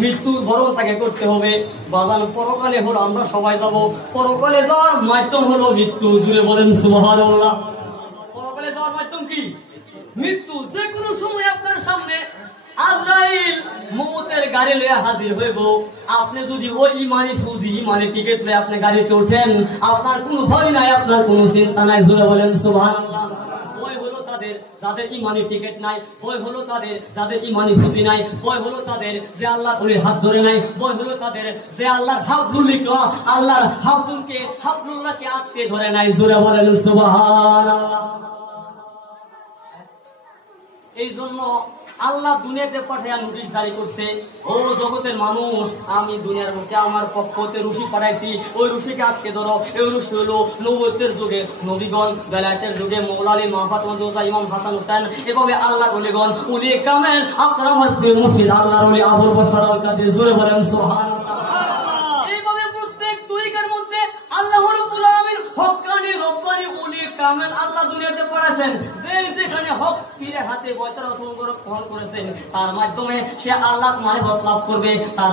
মৃত্যুর বরণ তাকে করতে হবে। বাজান পরকালে হলো আমরা সবাই যাব, পরকালে যাওয়ার মাধ্যম হলো মৃত্যু। জুড়ে বলেন সুবহানাল্লাহ। পরকালে যাওয়ার মাধ্যম কি? মৃত্যু। যে কোনো সময় আপনার সামনে আজরাইল মৌতের গাড়ি লইয়া হাজির হইব। আপনি যদি ওই ইমানি ফুজি ইমানি টিকেট লয়ে আপনি গাড়িতে ওঠেন, আপনার কোনো ভয় নাই, আপনার কোনো চিন্তা নাই। জুড়ে বলেন সুবহানাল্লাহ। যাদের ইমানি টিকেট নাই, ভয় হলো তাদের যাদের ইমানি ফুজি নাই, ভয় হলো তাদের যে আল্লাহর ওলির হাত ধরে নাই, ভয় হলো তাদের যে আল্লাহর আল্লাহর হাবলুল্লাহকে আটকে ধরে নাই। জোরে বলেন সুবহানাল্লাহ। এই জন্য আল্লাহ দুনিয়াতে পাঠাইয়া নোটিশ জারি করছে, ও জগতের মানুষ, আমি দুনিয়ার মধ্যে আমার পক্ষ হতে রশি পাঠাইছি, ওই রশিকে আটকে ধরো। এই রশি হলো নবুয়তের যুগে নবীগণ, বেলায়েতের যুগে মওলা আলী, মা ফাতেমা, ইমাম হাসান হোসেন, এভাবে আল্লাহর ওলিগণ, ওলি কামেল, আপনারা আমার প্রিয় মুর্শিদ আল্লাহর ওলি আবুল বশর আল কাদের। জোরে বলেন সুবহানাল্লাহ। এইভাবে প্রত্যেক তরিকার মধ্যে আল্লাহ রাব্বুল আলামিন হক্কানি রব্বানি ওলি কামেল আল্লাহ দুনিয়াতে পাঠাইছেন। যেখানে হক পীরের হাতে বয়তার অসংখ্য গ্রহণ করেছেন, তার মাধ্যমে সে আল্লাহ মারিফত লাভ করবে। তার